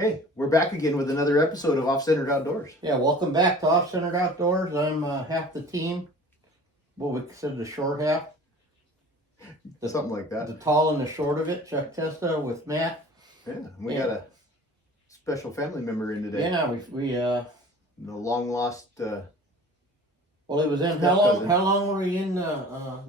Hey, we're back again with another episode of OffCentered Outdoors. Yeah, welcome back to OffCentered Outdoors. I'm half the team. What we consider the short half. Something like that. The tall and the short of it. Chuck Testa with Matt. Yeah, we got a special family member in today. Yeah, we The long lost. Well, it was in how long were we in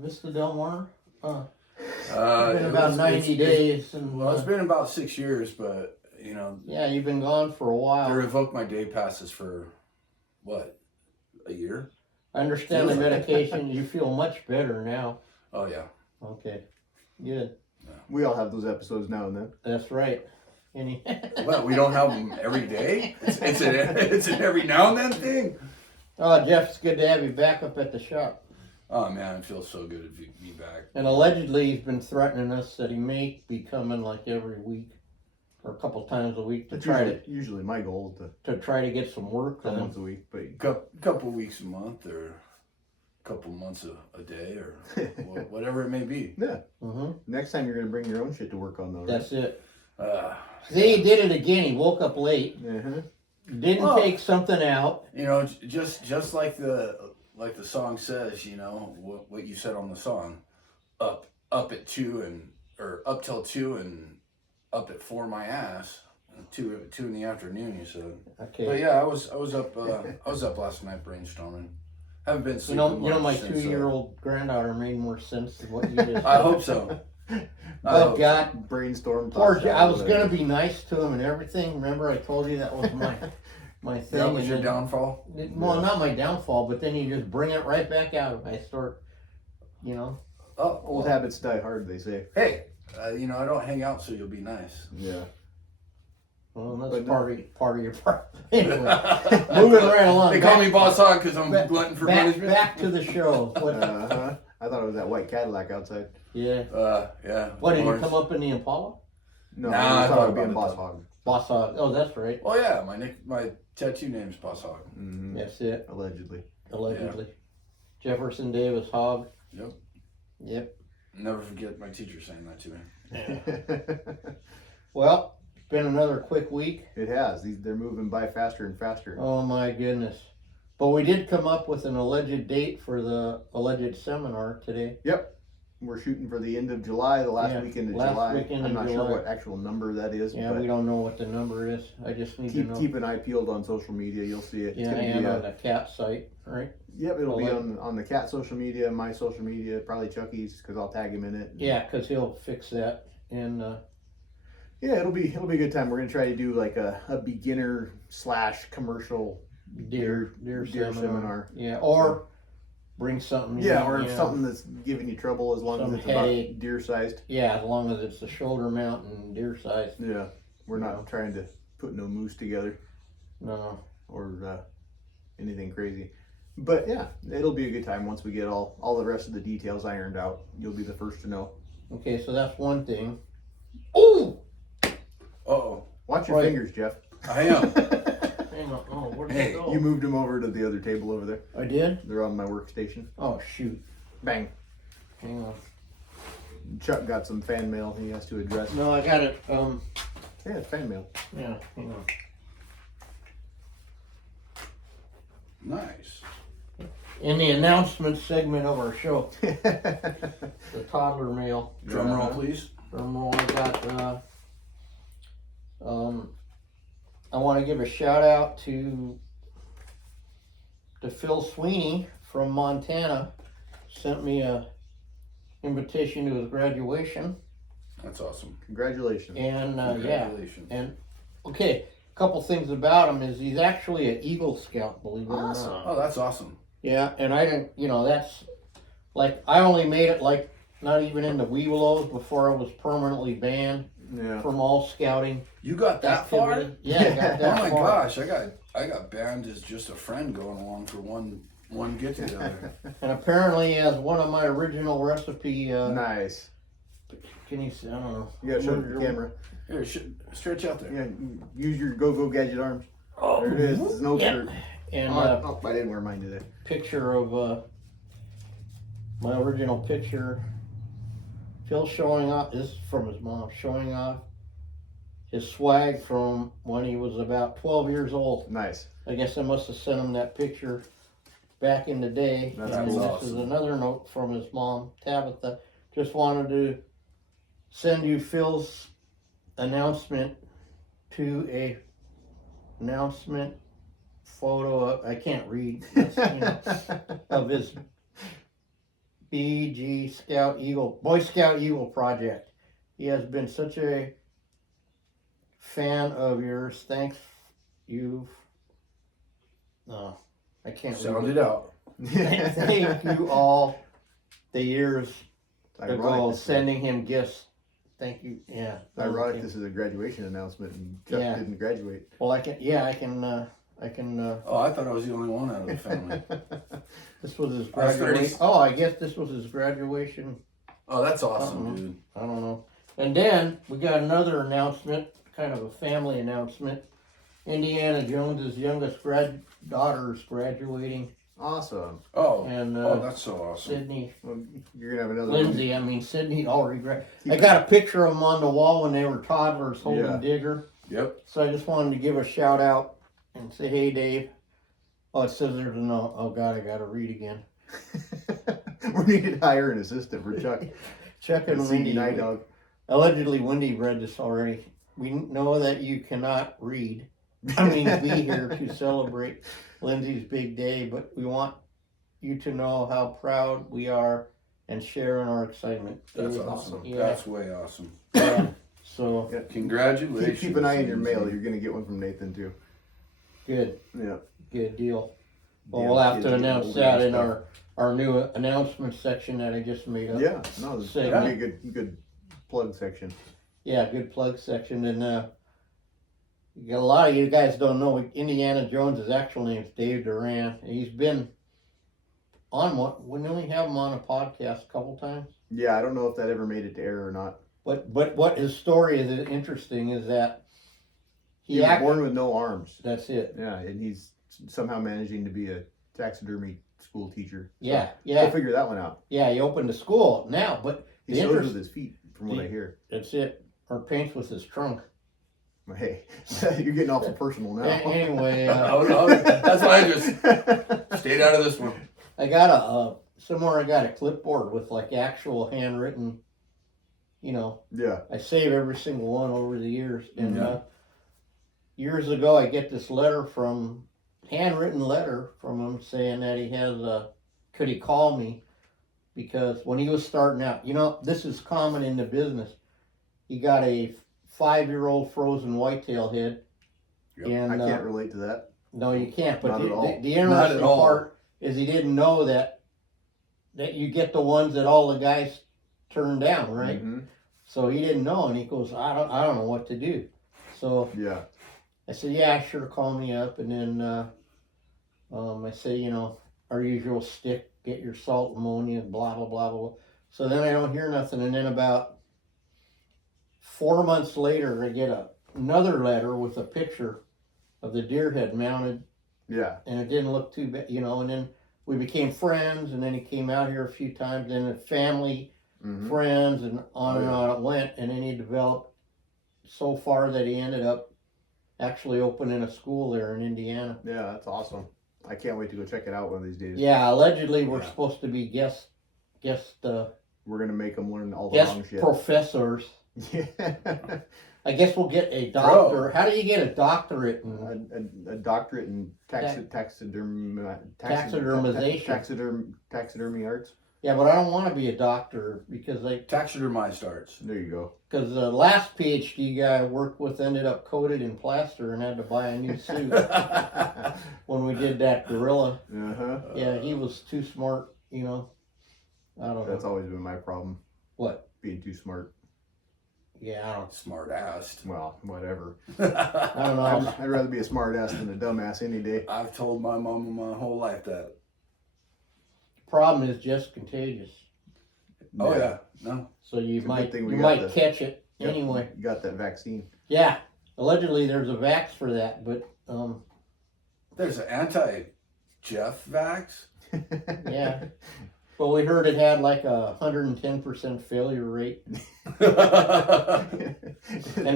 Vista Del Mar? It's been about 90 days. Well, it's been about 6 years, but you know. Yeah, you've been gone for a while. They revoked my day passes for what, a year? I understand the medication. You feel much better now. Oh yeah. Okay, good. Yeah. We all have those episodes now and then. That's right. Well, we don't have them every day. It's an every now and then thing. Oh, Jeff, it's good to have you back up at the shop. Oh man, it feels so good to be back. And allegedly, he's been threatening us that he may be coming like every week or a couple times a week to usually my goal to try to get some work come done. once a week, but Couple weeks a month or a couple months a day or whatever it may be. yeah. Mm-hmm. Next time you're gonna bring your own shit to work on though. Right? That's it. See, he did it again. He woke up late. Uh-huh. Didn't take something out. You know, just like the song says, you know, what you said on the song, up at 2 or up till 2 and up at 4 my ass, 2 in the afternoon. You said. Okay. But yeah, I was up last night brainstorming. Haven't been sleeping. You know, my since, 2-year-old granddaughter made more sense than what you just. I hope so. Oh God, Brainstorm. I was gonna be nice to him and everything. Remember, I told you that was my thing. That was your downfall? Well, not my downfall, but then you just bring it right back out if I start, you know. Oh, Old habits die hard, they say. Hey, you know, I don't hang out so you'll be nice. Yeah. Well, that's part of your part. Anyway, moving right along. They call me Boss Hog because I'm glutton for punishment. Back to the show. I thought it was that white Cadillac outside. Yeah. Yeah. What, did you come up in the Impala? No, nah, I thought it would be in Boss Hog. Boss Hog. Oh, that's right. Oh yeah, my tattoo name's Boss Hog. Mm-hmm. That's it. Allegedly. Yeah. Jefferson Davis Hog. Yep. Never forget my teacher saying that to me. Yeah. Well, it's been another quick week. It has. They're moving by faster and faster. Oh my goodness. But we did come up with an alleged date for the alleged seminar today. Yep. We're shooting for the end of July, the last weekend of July. I'm not sure what actual number that is. Yeah, but we don't know what the number is. I just need to know. Keep an eye peeled on social media. You'll see it. Yeah, and on the cat site, right? Yep, it'll be on the cat social media, my social media, probably Chucky's because I'll tag him in it. Yeah, because he'll fix that. And yeah, it'll be a good time. We're gonna try to do like a beginner / commercial deer seminar. Yeah, or bring something. Yeah, or something that's giving you trouble as long as it's about deer sized. Yeah, as long as it's a shoulder mount and deer sized. Yeah, we're not trying to put no moose together. No. Or anything crazy. But yeah, it'll be a good time once we get all the rest of the details ironed out. You'll be the first to know. Okay, so that's one thing. Ooh! Uh-oh. Watch your fingers, Jeff. I am. Hang on. Oh, where did it go? You moved them over to the other table over there. I did? They're on my workstation. Oh, shoot. Bang. Hang on. Chuck got some fan mail he has to address. No, I got it. Yeah, it's fan mail. Yeah, hang on. Nice. In the announcement segment of our show, the toddler mail. Drum roll, please. Drum roll. I got. I want to give a shout out to Phil Sweeney from Montana. Sent me a invitation to his graduation. That's awesome. Congratulations. And Congratulations. yeah, and okay, a couple things about him is he's actually an Eagle Scout, believe it or not. Oh, that's awesome. Yeah, and I didn't, that's like I only made it like not even into Webelos before I was permanently banned from all scouting. You got that far? Yeah, I got that far. Oh my far. gosh, I got banned as just a friend going along for one get together. And apparently, as one of my original recipe. Nice. Can you see? I don't know. You gotta show the camera. Here, stretch out there. Yeah, use your go gadget arms. Oh, there it is. It's no shirt. And I didn't wear mine today. Picture of my original picture. Phil showing off. This is from his mom showing off his swag from when he was about 12 years old. Nice. I guess I must have sent him that picture back in the day. That's and cool. this is another note from his mom, Tabitha. Just wanted to send you Phil's announcement to a announcement photo of, I can't read, of his BG Scout Eagle, Boy Scout Eagle project. He has been such a fan of yours. Thanks, I can't Sound read it out. Thank you all the years ago Ironic, sending him gifts. Thank you. Yeah. ironic this is a graduation announcement and Chuck didn't graduate. Well, I can. Oh, I thought I was the only one out of the family. This was his I was graduation. Oh, I guess this was his graduation. Oh, that's awesome, Uh-uh. dude. I don't know. And then we got another announcement, kind of a family announcement. Indiana Jones's youngest daughter is graduating, Awesome. Oh, and that's so awesome. Sydney, Well, you're gonna have another Sydney already graduated. I got a picture of them on the wall when they were toddlers holding Yeah. Digger. Yep. So I just wanted to give a shout out and say, hey, Dave. Oh, it says there's a note. Oh, God, I got to read again. We need to hire an assistant for Chuck. Chuck and CD Wendy. Night Dog. Allegedly, Wendy read this already. We know that you cannot read. I mean, be here to celebrate Lindsay's big day, but we want you to know how proud we are and share in our excitement. That's It was- awesome. Yeah. That's way awesome. Yeah. So, Congratulations. Keep an eye on your Lindsay. mail. You're gonna get one from Nathan too. good. Yeah. Good deal. Well, Damn we'll have kids to getting announce older that and in stuff. our new announcement section that I just made up. Yeah. No, this Say would be a good plug section. Yeah, good plug section. And you got a lot of you guys don't know Indiana Jones' actual name is Dave Duran. He's been on one. We only have him on a podcast a couple times. Yeah, I don't know if that ever made it to air or not. But what his story is interesting is that He was born with no arms. That's it. Yeah, and he's somehow managing to be a taxidermy school teacher. So Yeah, we'll yeah, figure that one out. yeah. He opened a school now, but He The sews interest- with his feet, from what I hear. that's it. Or paints with his trunk. Hey, you're getting awful personal now. Anyway, Oh, that's why I just stayed out of this one. I got somewhere I got a clipboard with like actual handwritten. Yeah. I save every single one over the years, and Yeah. years ago I get this handwritten letter from him saying that he has could he call me, because when he was starting out, this is common in the business. He got a 5-year-old frozen whitetail head, Yep. and I can't relate to that. no, you can't. But Not at all. the Not at interesting all. part is he didn't know that you get the ones that all the guys turn down, right? Mhm. So he didn't know, and he goes, I don't know what to do. So Yeah. I said, yeah, sure, call me up. And then I say, our usual stick, get your salt, ammonia, blah, blah, blah, blah. So then I don't hear nothing. And then about 4 months later, I get another letter with a picture of the deer head mounted, Yeah. and it didn't look too bad, and then we became friends, and then he came out here a few times, then a family, Mhm. friends, and on it went, and then he developed so far that he ended up actually opening a school there in Indiana. Yeah, that's awesome. I can't wait to go check it out one of these days. Yeah, allegedly we're Yeah. supposed to be guest We're gonna make them learn all the wrong guest shit. professors. Yeah. I guess we'll get a doctor. How do you get a doctorate in a doctorate in taxidermy arts. Yeah, but I don't want to be a doctor because Taxidermized arts. There you go. because the last PhD guy I worked with ended up coated in plaster and had to buy a new suit when we did that gorilla. Uh-huh. Yeah, he was too smart, I don't That's know. always been my problem. What? Being too smart. Yeah, I don't Smart-assed. Well, whatever. I don't know. I'd rather be a smart ass than a dumbass any day. I've told my mom my whole life that. Problem is just contagious. Oh yeah, no. So you It's a good might thing you we got might the- catch it Yep, anyway. You got that vaccine. Yeah, allegedly there's a vax for that, but There's an anti-Jeff vax. yeah. Well, we heard it had like 110% failure rate, and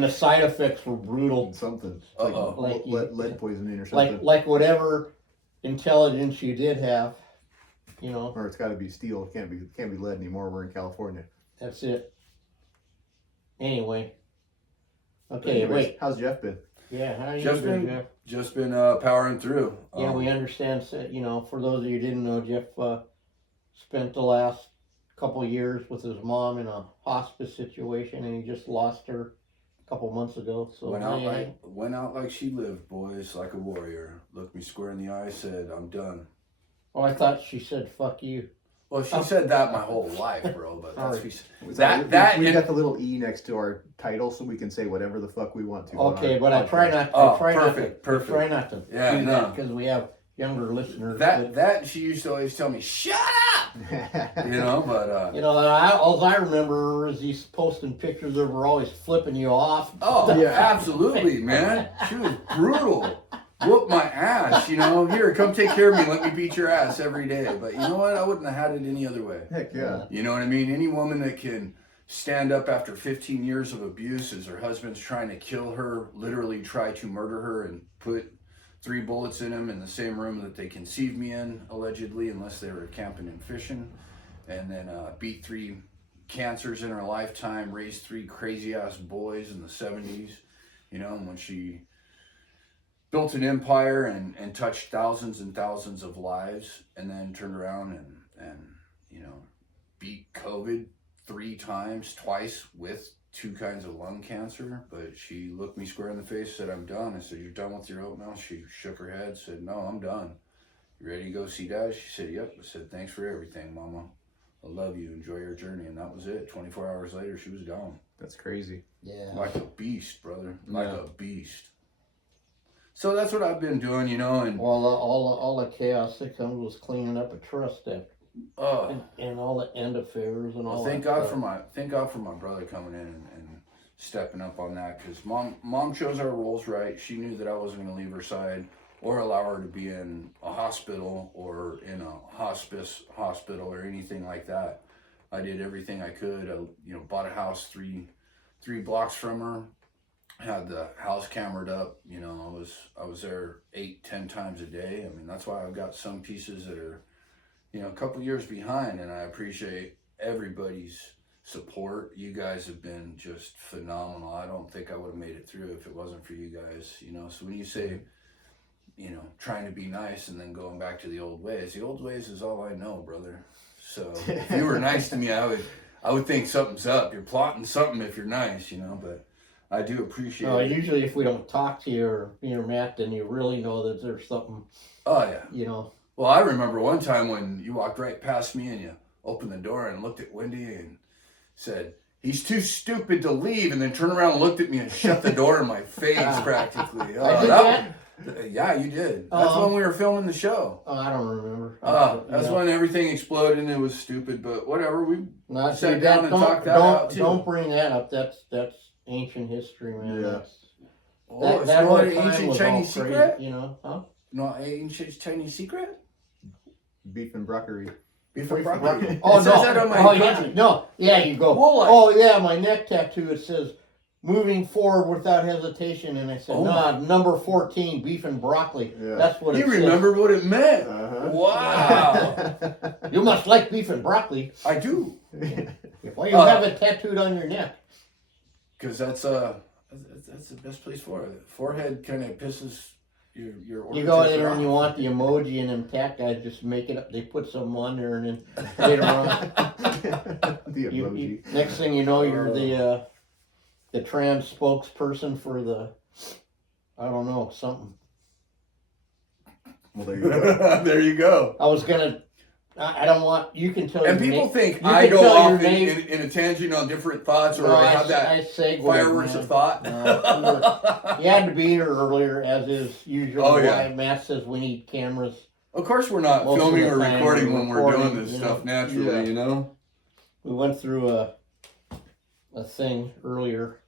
the side effects were brutal. Something. Like lead poisoning or something. Like whatever intelligence you did have, you know. Or it's got to be steel. It can't be lead anymore. We're in California. That's it. Anyway. Okay, Anyways, wait. how's Jeff been? Yeah, how are you Just doing, been- Jeff? Just been powering through. Yeah, we understand. You know, for those of you who didn't know, Jeff spent the last couple of years with his mom in a hospice situation, and he just lost her a couple months ago. So went out like she lived, boys, like a warrior. Looked me square in the eye, said, "I'm done." Well, I thought she said "fuck you." Well, she said that my whole life, bro. But that's We that got the little E next to our title, so we can say whatever the fuck we want to. Okay, but I try not. Perfect. Try not to Yeah, do no. that because we have younger listeners. That she used to always tell me, "Shut up," you know. But you know, all I remember is he's posting pictures of her always flipping you off. oh, yeah, absolutely, man. She was brutal. Whoop my ass, you know. Here, come take care of me. Let me beat your ass every day. But you know what? I wouldn't have had it any other way. Heck yeah. You know what I mean? Any woman that can stand up after 15 years of abuse as her husband's trying to kill her, literally try to murder her and put 3 bullets in him in the same room that they conceived me in, allegedly, unless they were camping and fishing, and then beat 3 cancers in her lifetime, raised 3 crazy-ass boys in the 70s, you know, and when she built an empire and touched thousands and thousands of lives, and then turned around and you know, beat COVID 3 times, twice with 2 kinds of lung cancer. But she looked me square in the face, said, "I'm done." I said, "You're done with your oatmeal?" She shook her head, said, "No, I'm done." "You ready to go see Dad?" She said, "Yep." I said, "Thanks for everything, Mama. I love you. Enjoy your journey." And that was it. 24 hours later, she was gone. That's crazy. Yeah. Like a beast, brother. Like a beast. So that's what I've been doing, you know, and Well, all the chaos that comes was cleaning up a trust debt and all the end affairs and all. well, thank that God stuff. for my brother coming in and stepping up on that, because mom chose our roles right. She knew that I wasn't going to leave her side or allow her to be in a hospital or in a hospice hospital or anything like that. I did everything I could. I, bought a house three blocks from her. Had the house cameraed up, you know. I was there 8-10 times a day. I mean, that's why I've got some pieces that are, you know, a couple years behind, and I appreciate everybody's support. You guys have been just phenomenal. I don't think I would have made it through if it wasn't for you guys, you know. So when you say, you know, trying to be nice and then going back to the old ways is all I know, brother. So if you were nice to me, I would think something's up. You're plotting something if you're nice, you know, but I do appreciate it. Usually if we don't talk to you or me or Matt, then you really know that there's something. Oh, yeah. You know. Well, I remember one time when you walked right past me and you opened the door and looked at Wendy and said, "He's too stupid to leave," and then turned around and looked at me and shut the door in my face practically. I did that? Yeah, you did. That's when we were filming the show. Oh, I don't remember. That's when everything exploded and it was stupid, but whatever. We Not sat down and talked that out too. Don't bring that up. That's ancient history, man. Yeah. Oh, That whole whole time ancient was Chinese all crazy, secret? you know, huh? No, ancient Chinese secret? Beef and broccoli. Beef and Beef and broccoli. broccoli. Oh, It no. says that on my Yeah, you go. Well, Oh, yeah, my neck tattoo, it says, "Moving forward without hesitation." And I said, number 14, beef and broccoli. Yeah. That's what it You says. remember what it meant. Uh-huh. Wow. You must like beef and broccoli. I do. Why you have it tattooed on your neck? Because that's the best place for it. Forehead kind of pisses your You go in there and off. you want the emoji, and then tack guys just make it up. They put some on there, and then later on, The emoji. next thing you know, you're the trans spokesperson for the, I don't know, something. Well, there you go. There you go. I was gonna. I don't want. You can tell. And your people name. think You I can go tell off your name. in a tangent on different thoughts, or No, I have that I segued, fireworks man. of thought. No, you had to be here earlier, as is usual. Oh, yeah. Why Matt says we need cameras. Of course, we're not Most of filming the or time recording we're when we're recording, doing this you stuff know. naturally, Yeah. you know? We went through a thing earlier,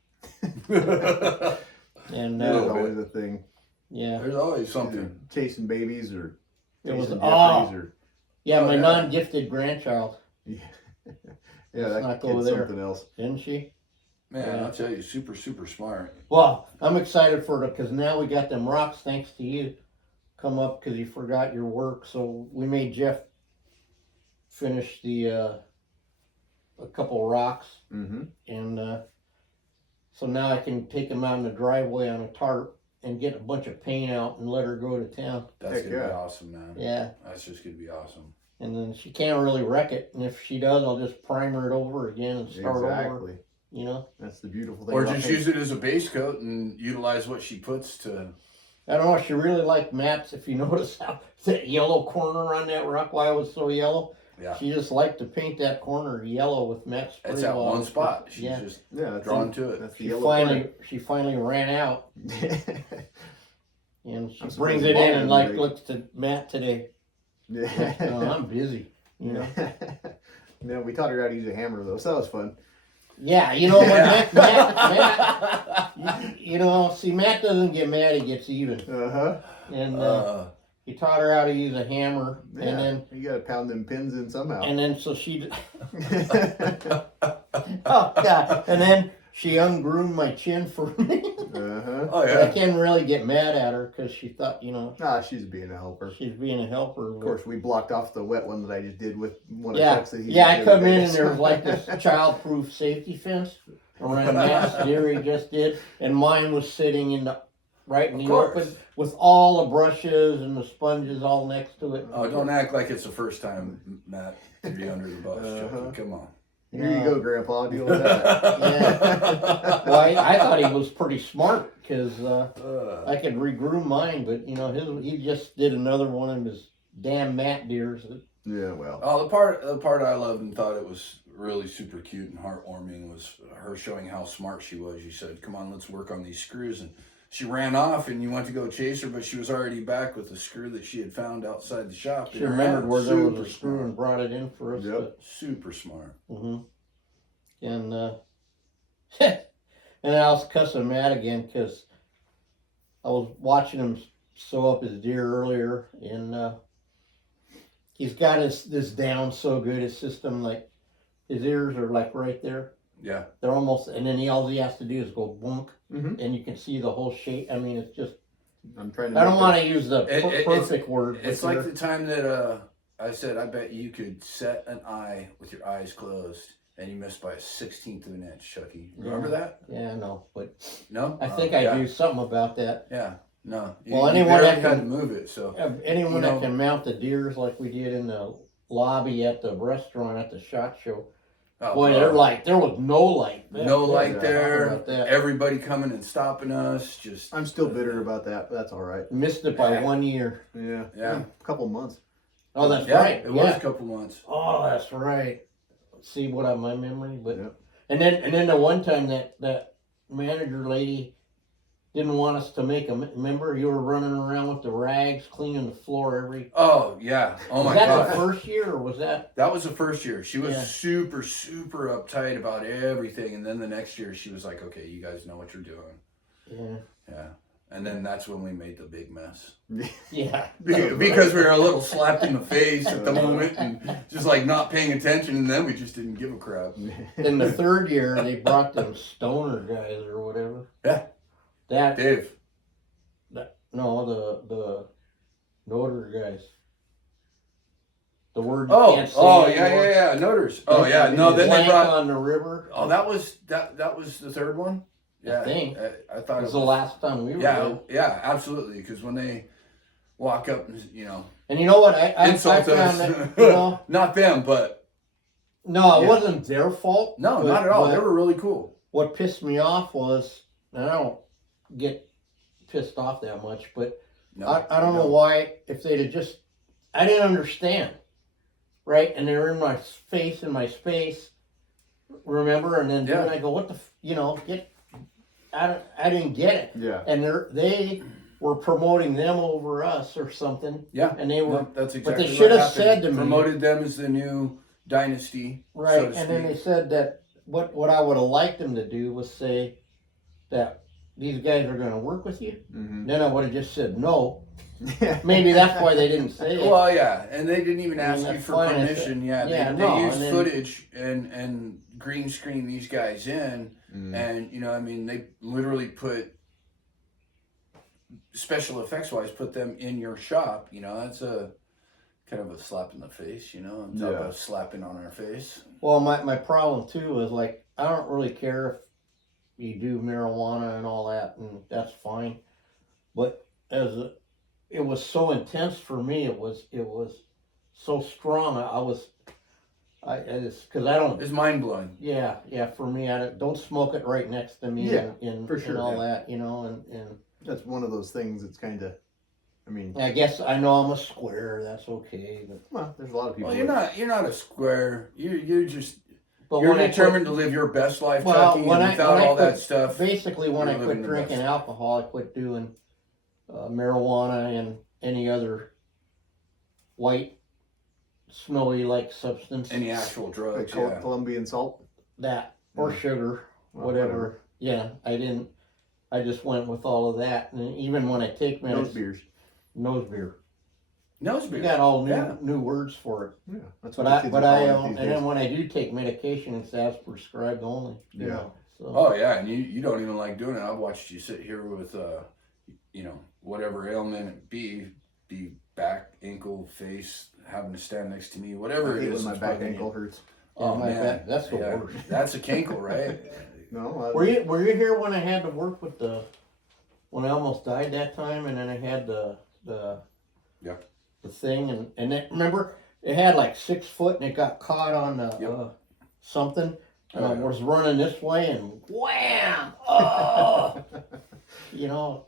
and There's always a thing. yeah, There's always something. Chasing babies or it was chasing oh Jeffries or Yeah, Oh, my yeah. non-gifted grandchild. Yeah, Let's that not go kid's there. something else. Didn't she? Man, I'll tell you, super, super smart. Well, I'm excited for it because now we got them rocks thanks to you. Come up because you forgot your work. So we made Jeff finish the a couple rocks. Mm-hmm. And so now I can take them out in the driveway on a tarp and get a bunch of paint out and let her go to town. That's Heck going to be yeah. awesome, man. Yeah. That's just going to be awesome. And then she can't really wreck it. And if she does, I'll just primer it over again and start over. Exactly. You know? That's the beautiful thing. Or about just paint. use it as a base coat and utilize what she puts to... I don't know. She really liked Matt's. If you notice how that yellow corner on that rock, why it was so yellow. Yeah. She just liked to paint that corner yellow with Matt's spray It's that bottle. one spot. She's Yeah. just That's drawn to it. That's the She yellow finally ran out, part. and she I'm brings surprised it in Mom and didn't like make- looks to Matt today. Oh, I'm busy. You know. No, we taught her how to use a hammer though, so that was fun. Yeah, you know what, Yeah. Matt, you know, see, Matt doesn't get mad; he gets even. Uh-huh. And he taught her how to use a hammer, Yeah. and then you gotta pound them pins in somehow. so she. Oh God! And then she ungroomed my chin for me. Uh-huh. Oh, But I yeah. can't really get mad at her because she thought, you know, She's being a helper. she's being a helper. Of course, we blocked off the wet one that I just did with one of Yeah, Chuck's that he yeah. I did the other come in day, and there was so- like this child-proof safety fence around Matt's deer he just did, and mine was sitting in the right in the open with all the brushes and the sponges all next to it. Oh, don't act like it's the first time, Matt, to be under the bus. Uh-huh. Chucky. Come on. Here you go, Grandpa. Deal with that. Yeah. Well, I thought he was pretty smart because I could regroom mine, but you know, he just did another one of his damn Matt deers. Yeah, well. Oh, the part I loved and thought it was really super cute and heartwarming was her showing how smart she was. You said, "Come on, let's work on these screws," and she ran off, and you went to go chase her, but she was already back with the screw that she had found outside the shop. She remembered where there was a Super screw smart. and brought it in for us. Yep. Super smart. Mm-hmm. And and I was cussing Matt again because I was watching him sew up his deer earlier, and he's got this down so good. His system, like his ears are like right there. Yeah. They're almost, and then all he has to do is go boom, Mm-hmm. and you can see the whole shape. I mean, it's just. I'm trying to. I don't make want to use the It's- perfect word. It's but like the time that I said, I bet you could set an eye with your eyes closed, and you missed by a 16th of an inch, Chucky. Remember that? Yeah, no, but No? I think yeah. I do something about that. Yeah. No. Well, you anyone barely that had can- to move it, so. Anyone You know- that can mount the deers like we did in the lobby at the restaurant at the SHOT Show. Oh, Boy, there was no light. no light yeah, there. about that. Everybody coming and stopping us. Just. I'm still bitter about that, but that's all right. Missed it by Yeah. 1 year. Yeah. Yeah. A couple months. Oh, that's Yeah, right. It was Yeah. a couple months. Oh, that's right. See what on my memory, but Yep. and then the one time that manager lady didn't want us to make a remember you were running around with the rags cleaning the floor every. Oh, yeah. Oh, my was that God. the first year or was that? That was the first year. She was Yeah. super, super uptight about everything. And then the next year, she was like, okay, you guys know what you're doing. Yeah. Yeah. And then that's when we made the big mess. Yeah. Because we were a little slapped in the face at the moment and just like not paying attention. And then we just didn't give a crap. Then the third year they brought them stoner guys or whatever. Yeah. That Dave. no the Notre guys. The word you can't say anymore. yeah. Noters. Oh, yeah. No, then they Plank brought. on the river. Oh, that was the third one? Yeah. I think. I thought It was the last time we were Yeah, there. yeah, absolutely. Because when they walk up and, you know, And you know what? I insult found us. that, you know, Not them, but no, it Yeah. wasn't their fault. no, but not at all. They what- were really cool. What pissed me off was, and I don't get pissed off that much, but No, I don't know why, if they'd have just, I didn't understand, right? And they were in my space, remember? And then Yeah. I go, what the, I didn't get it. Yeah. And they were promoting them over us or something. Yeah, And they were, no, that's but exactly they what should have happened. said to me. Promoted them as the new dynasty, right, so to and then they speak. said that what I would have liked them to do was say that these guys are going to work with you, Mm-hmm. then I would have just said no. Maybe that's why they didn't say it. Well, yeah, and they didn't even I mean, ask you that's for fine. permission. Yeah, they No, used and then- footage and green screen these guys in, and they literally put special effects wise, put them in your shop. That's a kind of a slap in the face. On top of slapping on our face. Well, my problem too is like I don't really care if you do marijuana and all that, and that's fine. But it was so intense for me. It was so strong. I just because I don't. It's mind blowing. Yeah. For me, don't smoke it right next to me. Yeah, and for sure, and all yeah. that, and That's one of those things. It's kind of, I mean, I guess I know I'm a square. That's okay. But well, there's a lot of people. Well, you're not a square. You're just but you're when I determined to live your best life, Well, Chucky, when and I- without when I all that quit- stuff. basically when I You're quit living the drinking best. alcohol, I quit doing marijuana and any other white smelly like substance. Any actual drugs, Like yeah. Colombian salt. That or Yeah. sugar, Well, whatever. Yeah, I didn't. I just went with all of that, and even when I take Nose medicine, beers. nose beer. Nose We beer. got all Yeah. new words for it. Yeah, that's But what the kids are calling it these and then days. when I do take medication, it's as prescribed only. You Yeah. know, so. Oh yeah, and you don't even like doing it. I've watched you sit here with whatever ailment it be back, ankle, face, having to stand next to me, whatever I it hate is. when my that's back bugging ankle you. hurts. Oh my man, back- that's the Yeah, worst. That's a cankle, right? No, Were you here when I had to work with when I almost died that time, and then I had the Yeah. the thing, and it, remember it had like 6 foot, and it got caught on the Yep. something, and Oh, I yeah. was running this way, and wham! Oh,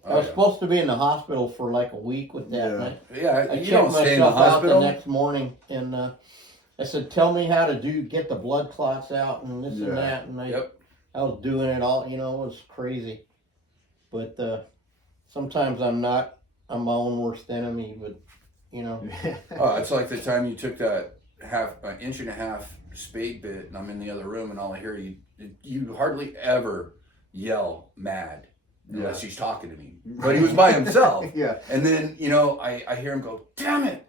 I was yeah. supposed to be in the hospital for like a week with that. And Yeah, I you checked don't stay in the myself out hospital. the next morning, and I said, "Tell me how to get the blood clots out and this Yeah. and that." And Yep. I was doing it all. It was crazy. But sometimes I'm not. I'm my own worst enemy. But Oh, it's like the time you took that an inch and a half spade bit, and I'm in the other room, and all I hear you hardly ever yell mad unless he's talking to me. But he was by himself. Yeah. And then, I hear him go, "Damn it."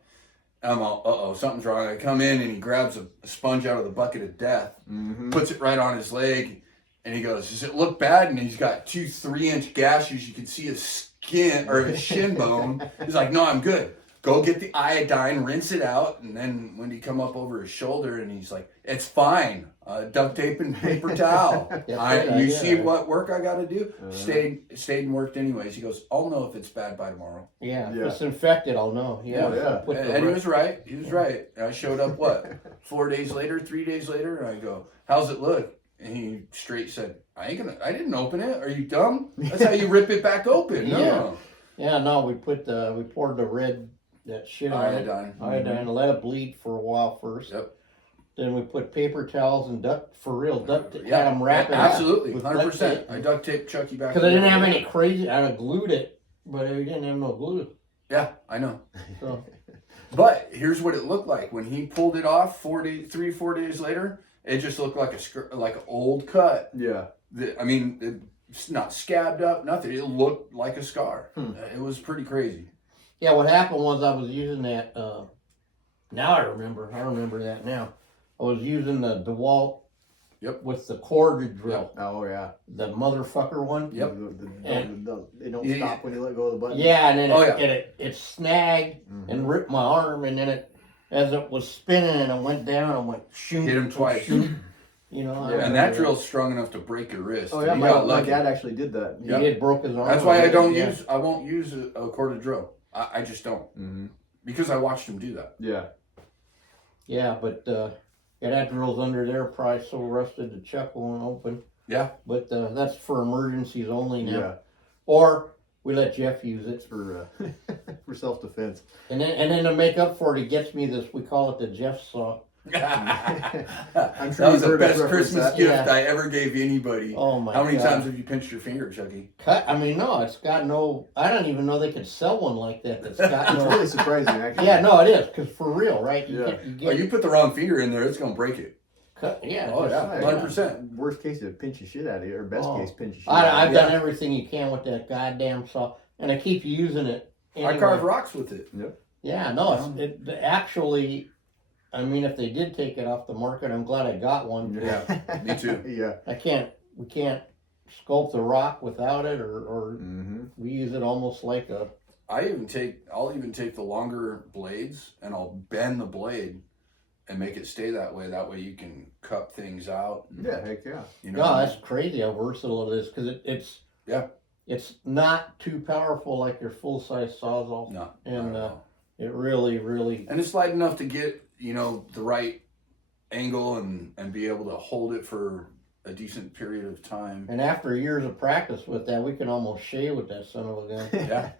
I'm all, uh-oh, something's wrong. I come in and he grabs a sponge out of the bucket of death, Mm-hmm. puts it right on his leg, and he goes, "Does it look bad?" And he's got 2 3-inch gashes. You can see his skin or his shin bone. He's like, "No, I'm good. Go get the iodine, rinse it out." And then when he come up over his shoulder and he's like, "It's fine. Duct tape and paper towel. Yeah, You yeah. see what work I got to do?" Uh-huh. Stayed and worked anyways. He goes, "I'll know if it's bad by tomorrow." yeah, Yeah. if it's infected, I'll know. Yeah, Oh, yeah. Put the And he was right. He was right. And I showed up, 4 days later, 3 days later, and I go, "How's it look?" And he straight said, I didn't open it. Are you dumb? That's how you rip it back open. No. Yeah, no, we poured the red, that shit on it. Iodine. Let it bleed for a while first. Yep. Then we put paper towels and duct tape. Yeah, Had them wrapping absolutely, with 100%. duct tape. I duct taped Chucky back. Because I didn't have any crazy. I'd have glued it, but I didn't have no glue. Yeah, I know. So But here's what it looked like when he pulled it off. 4 days later, it just looked like like an old cut. Yeah. It's not scabbed up, nothing. It looked like a scar. Hmm. It was pretty crazy. yeah, what happened was I was using that. Now I remember. I remember that now. I was using the DeWalt. Yep. With the corded drill, Oh yeah. the motherfucker one. Yep. They don't Yeah. stop when you let go of the button. Yeah, and then Oh, it snagged Mhm. and ripped my arm, and then as it was spinning and it went down, and went shoot. Hit him twice. Shoot. I And remember that drill's strong enough to break your wrist. Oh yeah. You My, got my lucky. dad actually did that. He had broke his arm. That's why Yeah. I won't use a corded drill. I just don't. Mm-hmm. Because I watched him do that. Yeah. Yeah, but that drill's under there, probably so rusted the chuck won't open. Yeah. But that's for emergencies only now. Yeah. Or we let Jeff use it. It's for for self defense. And then to make up for it, he gets me this. We call it the Jeff saw. I'm sure That was you've the heard us best reference Christmas that. gift Yeah. I ever gave anybody. Oh my! How many God. times have you pinched your finger, Chucky? Cut. I mean, no, it's got no. I don't even know they could sell one like that. That's got It's no. really surprising, actually. Yeah, no, it is because for real, right? You Yeah. get, you Oh, get you put the wrong finger in there, it's gonna break it. Yeah. Oh just- yeah, 100%. Worst case, it pinch the shit out of you, or best Oh. case, pinch the shit out I've of you. done everything you can with that goddamn saw, and I keep using it. Anyway. I carve rocks with it. Yeah, no, it actually. I mean, if they did take it off the market, I'm glad I got one. Yeah, me too. Yeah. We can't sculpt the rock without it, or Mm-hmm. we use it almost like a. I'll even take the longer blades and I'll bend the blade and make it stay that way. That way you can cut things out. Yeah, heck yeah. You know. No, that's crazy how versatile it is because it's not too powerful like your full size sawzall. No. And not at all. it really. And it's light enough to get, the right angle and be able to hold it for a decent period of time. And after years of practice with that, we can almost shave with that son of a gun. Yeah.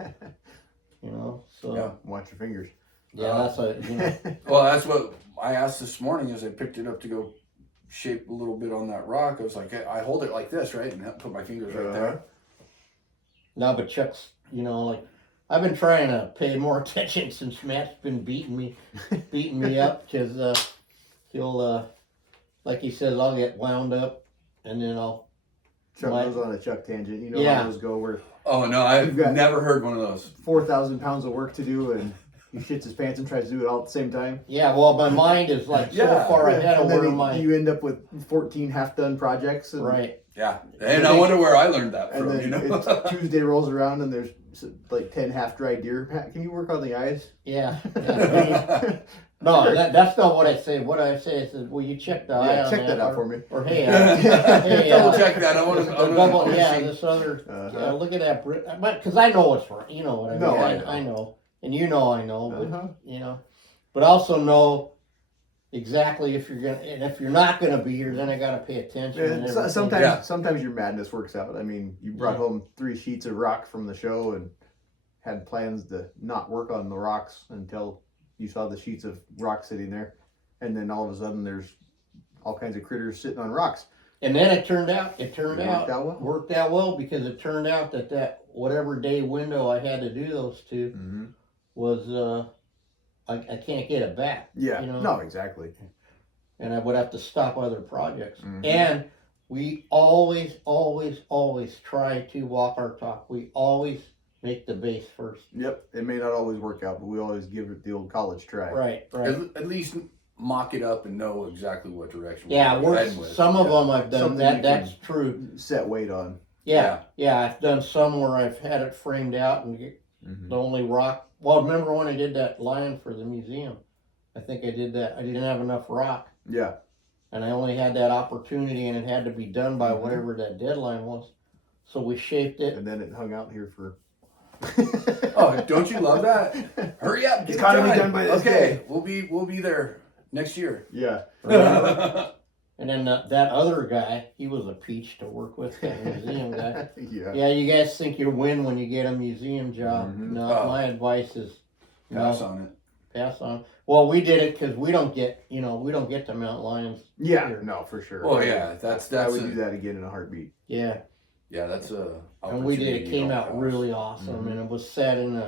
So Yeah. Watch your fingers. that's Well, that's what I asked this morning as I picked it up to go shape a little bit on that rock. I was like, I hold it like this, right? And put my fingers right there. No, but Chuck's, like, I've been trying to pay more attention since Matt's been beating me up because he'll, like he says, I'll get wound up and then I'll. Chuck goes on a Chuck tangent. You know Yeah. how those go where Oh, no, I've got- never heard one of those. 4,000 pounds of work to do and he shits his pants and tries to do it all at the same time. Yeah, well, my mind is like Yeah. so far ahead of And then where you end up with 14 half-done projects. And, right. Yeah. And I wonder where I learned that And from, then it's Tuesday rolls around and there's like 10 half-dried deer. Pat, can you work on the eyes? Yeah. No, that's not what I say. What I say is, will you check the eye on check that out or, for me. Or hey, Double check that. I want to. this other. Look at that, but because I know what's right. You know what I mean. No, I know, and I know, but Uh-huh. but also know exactly if you're gonna, and if you're not gonna be here, then I gotta pay attention. And Yeah, everything. sometimes your madness works out. I mean, you brought home 3 sheets of rock from the show and had plans to not work on the rocks until you saw the sheets of rock sitting there, and then all of a sudden there's all kinds of critters sitting on rocks. And then it worked out well because it turned out that whatever day window I had to do those two Mm-hmm. was I can't get it back. Yeah, You know? no, exactly. And I would have to stop other projects. Mhm. And we always try to walk our talk. We always make the base first. Yep, it may not always work out, but we always give it the old college try. Right. At least mock it up and know exactly what direction Yeah, we're heading with. some of them I've done. Something you That's can true. Set weight on. Yeah, I've done some where I've had it framed out and Mm-hmm. the only rock. Well, remember when I did that lion for the museum? I think I did that. I didn't have enough rock. Yeah. And I only had that opportunity and it had to be done by Mhm. whatever that deadline was. So we shaped it. And then it hung out here for. Oh, don't you love that? Hurry up! It's Get gotta it be done by this Okay, day. we'll be there next year. Yeah. And then that other guy, he was a peach to work with, that museum guy. Yeah. Yeah, you guys think you win when you get a museum job. Mhm. No, Oh. my advice is Pass no, on it. pass on. Well, we did it because we don't get to mount lions. Yeah. here. No, for sure. Well, yeah, that's I would a- do that again in a heartbeat. Yeah, Yeah, that's a. and we did. It opportunity came you out don't really awesome, Mhm. and it was set in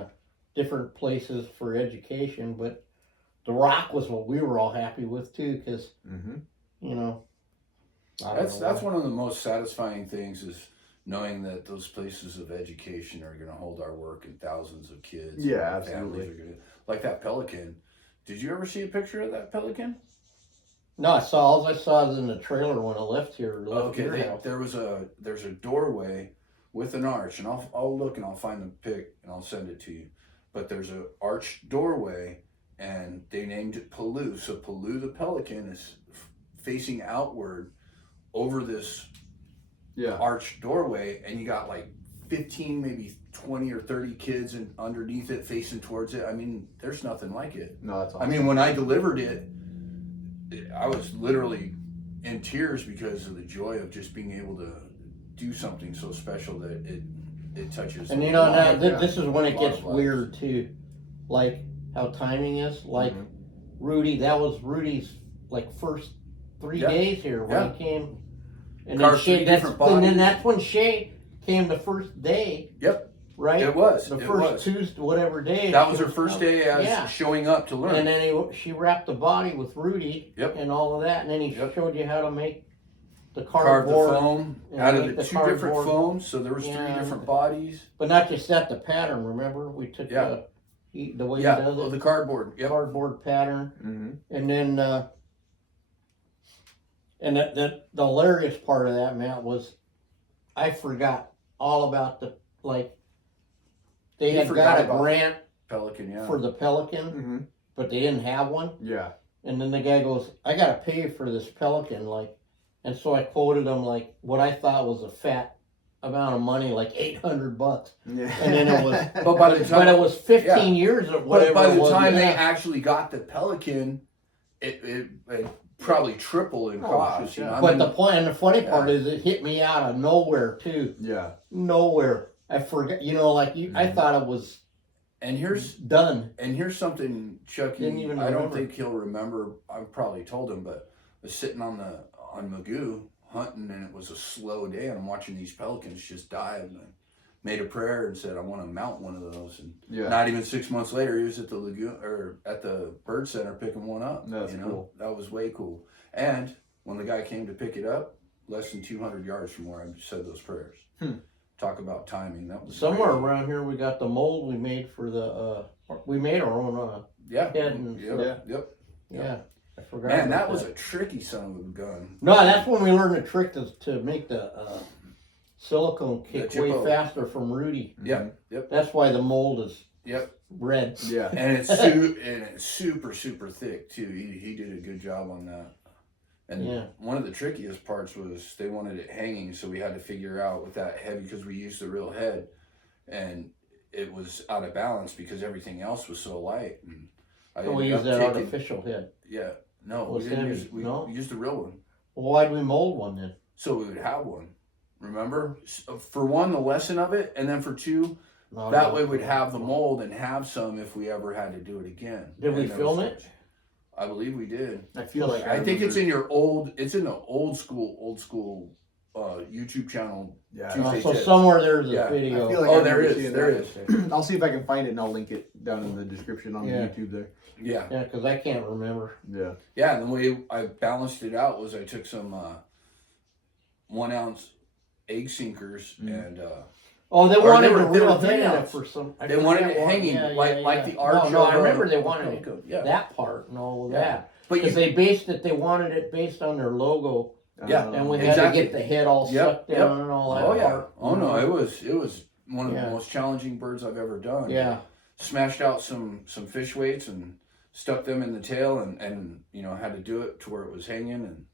different places for education. But the rock was what we were all happy with too, because Mm-hmm. I don't That's know that's why. one of the most satisfying things is knowing that those places of education are going to hold our work and thousands of kids. Yeah, and families absolutely. are gonna, like that pelican. Did you ever see a picture of that pelican? No, all I saw is in the trailer when I left here. Okay, your house. there's a doorway with an arch, and I'll look and I'll find the pic and I'll send it to you. But there's a arched doorway, and they named it Paloo. So Paloo the pelican is facing outward over this Yeah. arched doorway, and you got like 15, maybe 20 or 30 kids and underneath it facing towards it. I mean, there's nothing like it. No, that's I awesome. mean, when I delivered it, I was literally in tears because of the joy of just being able to do something so special that it touches. And a now lot of- this is when it lot gets of lives. weird too, like how timing is. Like Mhm. Rudy, that was Rudy's like first 3 Yeah. days here when Yeah. he came, and Carved then three Shay. different bodies. And then that's when Shay came the first day. Yep. right? It was. The it first was. Tuesday, whatever day. That was her first day as yeah. showing up to learn. And then she wrapped the body with Rudy Yep. and all of that, and then he Yep. showed you how to make the Carved the cardboard. foam and out of make the two different cardboard. foams, so there was three Yeah. different bodies. But not just that, the pattern. Remember, we took the way he does it, the cardboard. Yep. cardboard pattern, Mm-hmm. and then and the hilarious part of that, Matt, was I forgot all about they You had forgot got a about grant Pelican, yeah. for the Pelican, Mm-hmm. but they didn't have one. Yeah. And then the guy goes, "I gotta pay for this Pelican," and so I quoted him what I thought was a fat amount of money, like $800. Yeah. And then it was, But by the time, but it was 15 years or whatever. but by it the was, time they yeah. actually got the Pelican, it probably tripled in Oh, cost. shit, You know? yeah. I But mean, the point, and the funny part is, it hit me out of nowhere too. Yeah. Nowhere. I forgot. I thought it was and here's done. something, Chucky. Didn't even I don't remember. think he'll remember. I probably told him, but I was sitting on Magoo hunting, and it was a slow day, and I'm watching these pelicans just dive, and I made a prayer and said, I want to mount one of those. And Yeah. not even 6 months later, he was at the lagoon or at the bird center picking one up. That's cool. That was way cool. And when the guy came to pick it up, less than 200 yards from where I said those prayers. Talk about timing. That was Somewhere great. around here, we got the mold we made for we made our own. Yeah. head and Yep. stuff. Yep. Yeah. I forgot. Man, about that was a tricky son of a gun. No, that's when we learned the trick to make the silicone kick The way chippo. faster from Rudy. Yep. Yep. That's why the mold is Yep. red. Yeah. And it's super thick too. He did a good job on that. And Yeah. one of the trickiest parts was they wanted it hanging, so we had to figure out with that heavy, because we used the real head, and it was out of balance because everything else was so light. And I So we ended used up that taking- artificial head. Yeah, no, Was we didn't heavy. use. We No? used the real one, Well, why'd we mold one then? so we would have one. Remember, for one, the lesson of it, and then for two, No, that no. way we'd have the mold and have some if we ever had to do it again. Did we And that film was- it? I believe we did. I feel like I think it's remember- it's in the old school YouTube channel. Yeah. Tuesday So tips. somewhere there's a Yeah. video. I feel like Oh, I there remember is, seeing there that. I'll see if I can find it and I'll link it down in the description on Yeah. YouTube there. Yeah. Yeah, because I can't remember. Yeah. Yeah, and the way I balanced it out was I took some 1 ounce egg sinkers and Oh, they Or wanted they were- the they real were 3 head in it ounce. for some. I they wanted forget it what- hanging yeah, like the yeah. arch. No, I of, remember they of wanted Pelican. it. Yeah. That part and all of Yeah. that. But Because you, they wanted it based on their logo. Yeah. And we had Exactly. to get the head all Yep, sucked down and all that oh yeah, part. oh no, it was one of Yeah. the most challenging birds I've ever done. Yeah. Smashed out some fish weights and stuck them in the tail and had to do it to where it was hanging, and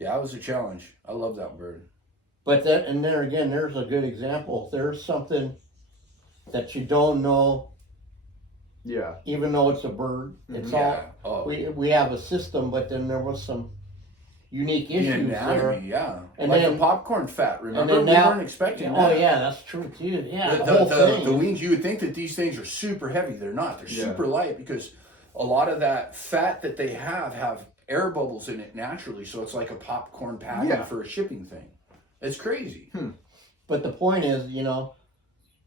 yeah, it was a challenge. I love that bird. But that, and there again, there's a good example. If there's something that you don't know, Yeah. even though it's a bird, it's Yeah. Oh. all, we have a system, but then there was some unique The issues there. anatomy, yeah. And like then- the popcorn fat, remember? then We now- weren't expecting Oh that. yeah, that's true too. Yeah, The, the whole the thing. wings, you would think that these things are super heavy. They're not. They're Yeah. super light because a lot of that fat that they have air bubbles in it naturally. So it's like a popcorn patty Yeah. for a shipping thing. It's crazy. But the point is,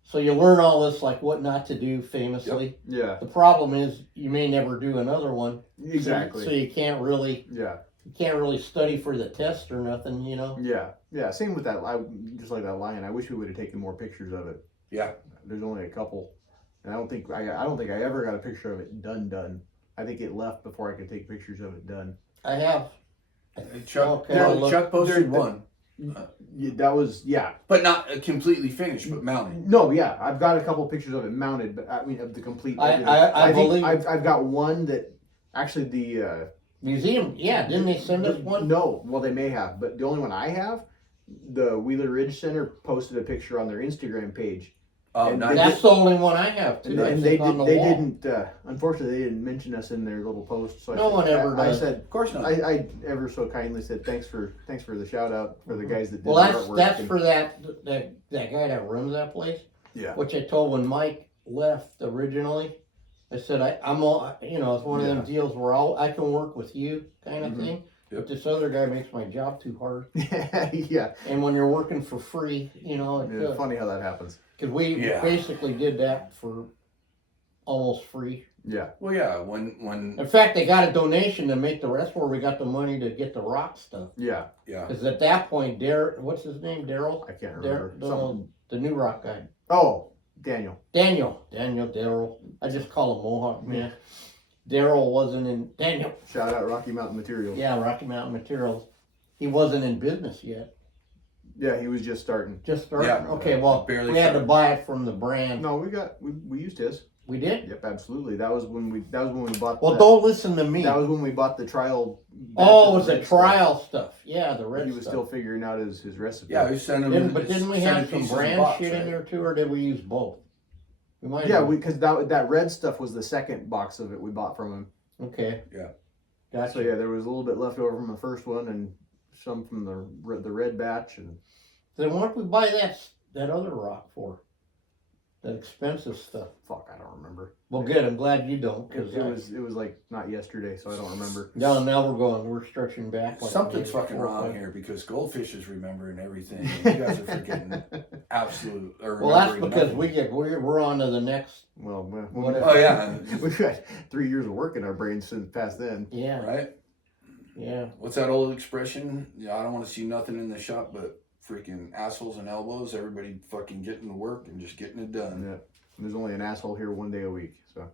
so you learn all this, like what not to do famously. Yeah. The problem is you may never do another one. Exactly. So you can't really study for the test or nothing, Yeah. Yeah. Same with that. Just like that lion. I wish we would have taken more pictures of it. Yeah. There's only a couple, and I don't think I ever got a picture of it done. I think it left before I could take pictures of it done. I have. Chuck, Okay, I'll look. Chuck posted There- one, Yeah, that was but not completely finished, but mounted. No, yeah, I've got a couple pictures of it mounted, but I mean of the complete. I think believe- I've got one that actually the Museum, yeah, didn't they send us one? No, well they may have, but the only one I have, the Wheeler Ridge Center posted a picture on their Instagram page. Oh, And nice. That's the only one I have too. And It's they on the they wall. didn't. Unfortunately, they didn't mention us in their little post. So No one ever I does. said, Of course not. I ever so kindly said thanks for the shout out for the guys that did Well, the that's artwork. that's and- for that guy that runs that place. yeah. Which I told when Mike left originally. I said I'm all, it's one of them deals where I can work with you kind of Mhm. thing. But this other guy makes my job too hard. Yeah. And when you're working for free, It's funny how that happens. because we basically did that for almost free. Yeah. Well, yeah. When In fact, they got a donation to make the rest where we got the money to get the rock stuff. Yeah. Because at that point, what's his name? Daryl? I can't remember. The new rock guy. Oh, Daniel. Daryl. I just call him Mohawk, man. Daryl wasn't in. Daniel. Shout out Rocky Mountain Materials. Yeah, Rocky Mountain Materials. He wasn't in business yet. Yeah, he was just starting. Just starting? Yeah, okay, well, barely we had to started. buy it from the brand. No, we used his. We did? Yep, absolutely. That was when we bought. Well, don't listen to me. That was when we bought the trial. Oh, it was the trial stuff. Yeah, the red He was stuff. still figuring out his recipe. yeah, we sent him. Didn't we have some brand shit in there too, or did we use both? We might. Yeah, have. because that red stuff was the second box of it we bought from him. Okay. Yeah. Gotcha. So yeah, there was a little bit left over from the first one, and some from the red batch, and Then what did we buy that other rock for? That expensive stuff. fuck, I don't remember. Well, good. I'm glad you don't. It was like not yesterday, so I don't remember. No, now we're stretching back. Like Something's maybe fucking 4 or wrong 5. here because Goldfish is remembering everything. And you guys are forgetting absolute. Or Well, that's remembering because nothing. we're on to the next. Well, Oh yeah, we've got 3 years of work in our brains since past then. Yeah. right. Yeah. What's that old expression? Yeah, I don't want to see nothing in the shop but freaking assholes and elbows. Everybody fucking getting to work and just getting it done. Yeah. There's only an asshole here 1 day a week, so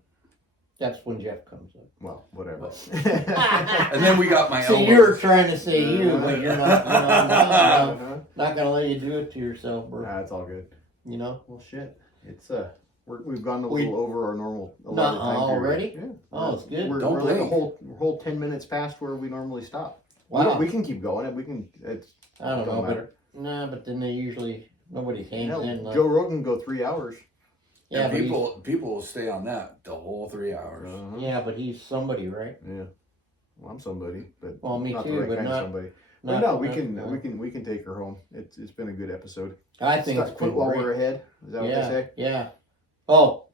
That's when Jeff comes up. well, whatever. And then we got my See, elbows. you were trying to say you, but you're not. Uh-huh. Not gonna let you do it to yourself, bro. Nah, it's all good. You know. Well, shit. It's we've gone a We- little over our normal Nuh-uh, time period. already? Yeah. Oh, it's good. We're Don't like a blink. whole 10 minutes past where we normally stop. Wow. We can keep going. We can. I don't know, matter. but then they usually nobody hangs Hell, in. Joe Rogan go 3 hours. Yeah, And but people will stay on that the whole 3 hours. yeah, but he's somebody, right? Yeah. Well, I'm somebody, but Well, me not too, the right but kind not- of somebody. Not- But no, we not- can take her home. It's been a good episode. I think Start it's quick been while great. we're ahead. Is that Yeah, what they say? yeah. Oh,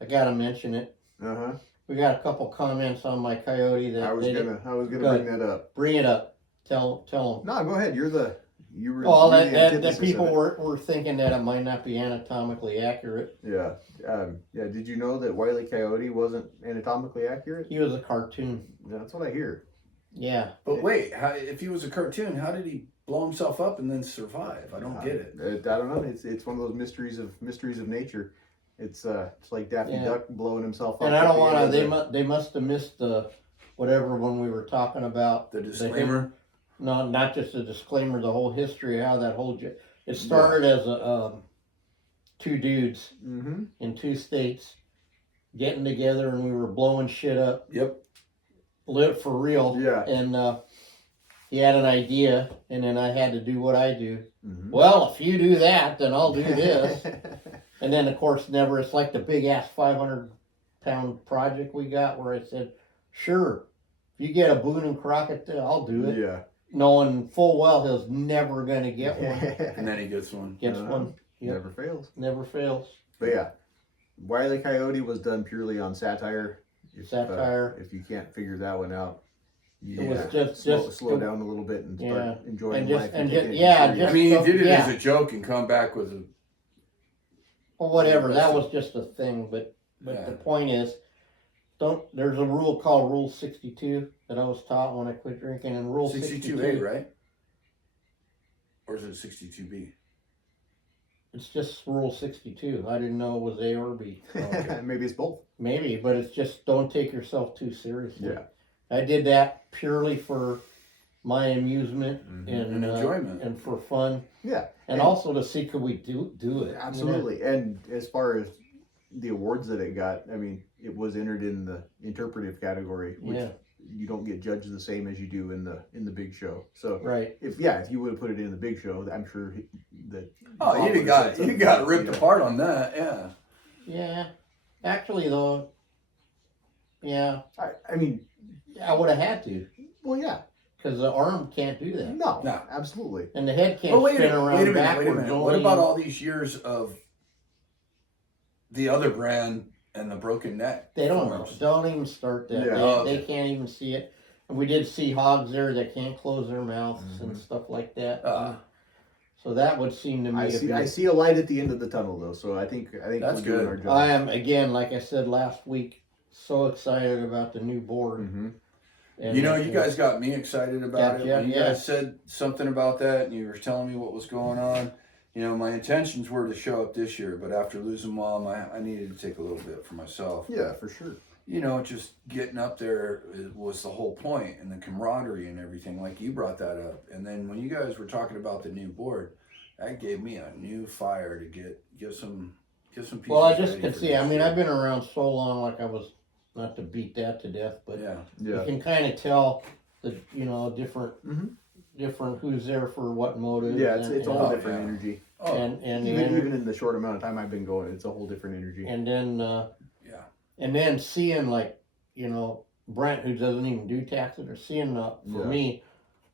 I gotta mention it. Uh huh. We got a couple comments on my coyote that I was they gonna Go bring ahead. that up. bring it up. Tell them. No, go ahead. You were. Well, you're the that antithesis people of it. were thinking that it might not be anatomically accurate. Yeah. Yeah. Did you know that Wile E. Coyote wasn't anatomically accurate? He was a cartoon. Yeah, that's what I hear. Yeah. But wait, if he was a cartoon, how did he blow himself up and then survive? I don't get it. I don't know. It's one of those mysteries of nature. It's like Daffy Yeah. Duck blowing himself up. And I at don't the want end to. of They must have missed the whatever when we were talking about The disclaimer. No, not just a disclaimer. The whole history of how that whole. It started as two dudes Mm-hmm. in 2 states getting together, and we were blowing shit up. Yep. Live for real. Yeah. And he had an idea, and then I had to do what I do. Mm-hmm. Well, if you do that, then I'll do this. And then, of course, it's like the big ass 500-pound project we got where I said, sure, if you get a Boone and Crockett, I'll do it. Yeah. Knowing full well he's never going to get one. And then he gets one. Gets Uh-huh. one. Yep. Never fails. Never fails. But yeah, Wile E. Coyote was done purely on satire. Satire. If you can't figure that one out, It was just slow down a little bit and start enjoying And just- life. and take just- it yeah, serious. just- I mean, he did it Yeah. as a joke and come back with a. Well, whatever. That was just a thing. But Yeah. the point is, there's a rule called Rule 62 that I was taught when I quit drinking. And Rule 62A, right? Or is it 62B? It's just Rule 62. I didn't know it was A or B. Okay. Maybe it's both. Maybe, but it's just don't take yourself too seriously. Yeah. I did that purely for my amusement And enjoyment. and for fun, Yeah. and also to see could we do it. Absolutely. And as far as the awards that it got, I mean, it was entered in the interpretive category, which Yeah. you don't get judged the same as you do in the big show. So Right. if you would have put it in the big show, I'm sure that. Oh, Bob you would've got said something, ripped you know. apart on that, yeah. Yeah. Actually, though, yeah, I mean, I would have had to well, yeah. because the arm can't do that, No, No. absolutely. and the head can't But wait a spin minute, around wait a backwards. minute. What only- about all these years of the other brand and the broken neck? They don't know. forms? Don't even start that. Yeah. They, Oh, okay. they can't even see it. we did see hogs there that can't close their mouths and stuff like that. So that would seem to me I see a light at the end of the tunnel though, so I think That's we're doing good. our job. I am, again, like I said last week, so excited about the new board. Mm-hmm. And, You know, you guys got me excited about it. Yeah, When you yeah. guys said something about that and you were telling me what was going on, you know, my intentions were to show up this year, but after losing Mom, I needed to take a little bit for myself. Yeah, for sure. You know, just getting up there was the whole point, and the camaraderie and everything, like you brought that up. And then when you guys were talking about the new board, that gave me a new fire to get some pieces. Well, I just ready could for see, this I mean, year. I've been around so long, like I was, not to beat that to death, but Yeah. you can kind of tell the, different, Mhm. different who's there for what motive. Yeah, it's a whole Oh, different yeah. energy. Oh, and Even in the short amount of time I've been going, it's a whole different energy. and then yeah. and then seeing, like, Brent, who doesn't even do taxes, or seeing for me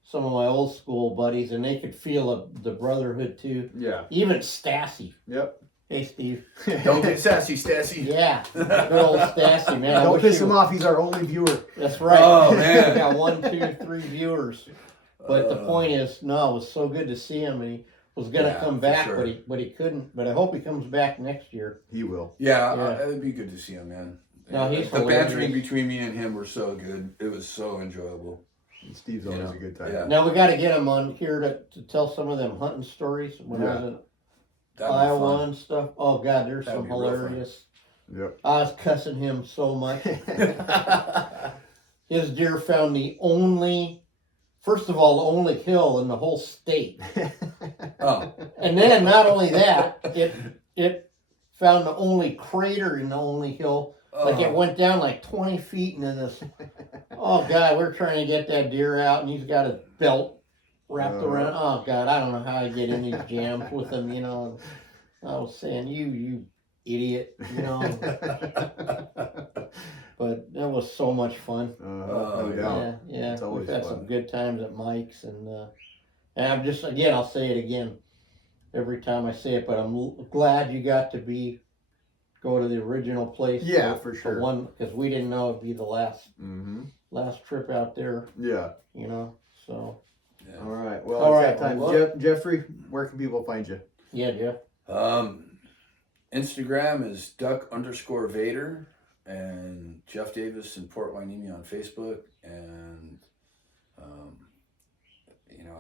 some of my old school buddies, and they could feel the brotherhood too. Yeah. Even Stassi. Yep. Hey, Steve. Don't get sassy, Stassi. Yeah, good old Stassi, man. I Don't wish piss he him would- off. He's our only viewer. That's right. Oh, man. We got 1, 2, 3 viewers. But the point is, no, it was so good to see him, and he was gonna Yeah, come for back, sure. but he couldn't. But I hope he comes back next year. He will. Yeah, Yeah. it'd be good to see him, man. No, he's the hilarious. bantering between me and him were so good. It was so enjoyable. And Steve's always a good time. Yeah. Now we got to get him on here to tell some of them hunting stories when I was in That'd be Iowa fun. and stuff. Oh God, there's That'd some be real fun. hilarious. Yep. I was cussing him so much. His deer found first of all, the only hill in the whole state. Oh, And then not only that, it found the only crater in the only hill. Like it went down like 20 feet into this. Oh God, we're trying to get that deer out, and he's got a belt wrapped around. Oh God, I don't know how I get in these jams with him. I was saying, you idiot, But that was so much fun. No doubt. Yeah. It's always We've had fun. some good times at Mike's, and I'm just, again, I'll say it again every time I say it, but I'm glad you got to go to the original place. Yeah, for sure. One, because we didn't know it'd be the last trip out there, Yeah. So Yeah. All right. Well, All it's right, that time. well, Jeffrey, where can people find you? yeah, Jeff. Instagram is duck_Vader, and Jeff Davis in Port Hueneme on Facebook, and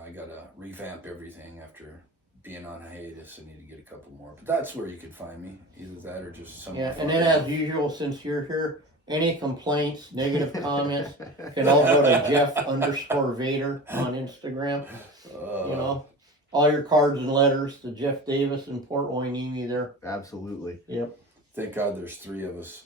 I gotta revamp everything after being on hiatus. I need to get a couple more, but that's where you can find me. Either that or just some. Yeah, and then as usual, since you're here, any complaints, negative comments, can all go to Jeff_Vader on Instagram. All your cards and letters to Jeff Davis in Port Hueneme there. Absolutely. Yep. Thank God there's 3 of us.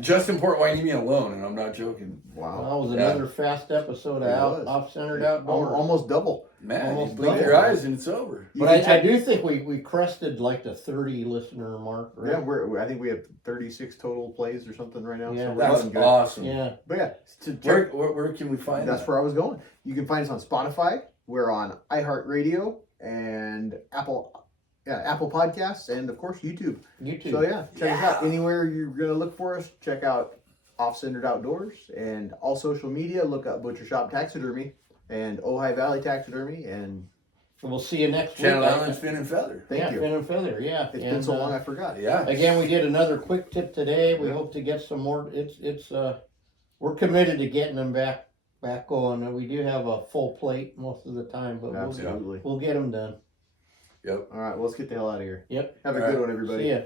Just in Port Hueneme alone, and I'm not joking. Wow. That was another fast episode of It was. Off-Centered Outdoors. Almost double. Man, Almost you blink double. your eyes and it's over. You But can I check- do think we crested like the 30 listener mark, right? Yeah, I think we have 36 total plays or something right now. Yeah, so we're That's doing good. awesome. Yeah. But yeah, to check, Where can we find that's that? where I was going. You can find us on Spotify. We're on iHeartRadio and Apple Podcasts, and of course YouTube. YouTube. So yeah, check us out anywhere you're gonna look for us. Check out OffCentered Outdoors, and all social media. Look up Butcher Shop Taxidermy and Ojai Valley Taxidermy, and We'll see you next Channel week. Island Fin and Feather. thank you. Fin and Feather, yeah. It's been so long I forgot. Yeah. Again, we did another quick tip today. We Yeah. hope to get some more. We're committed to getting them back going. And we do have a full plate most of the time, but Absolutely. we'll get them done. Yep. All right, well, let's get the hell out of here. Yep. Have a All good right. one, everybody. See ya.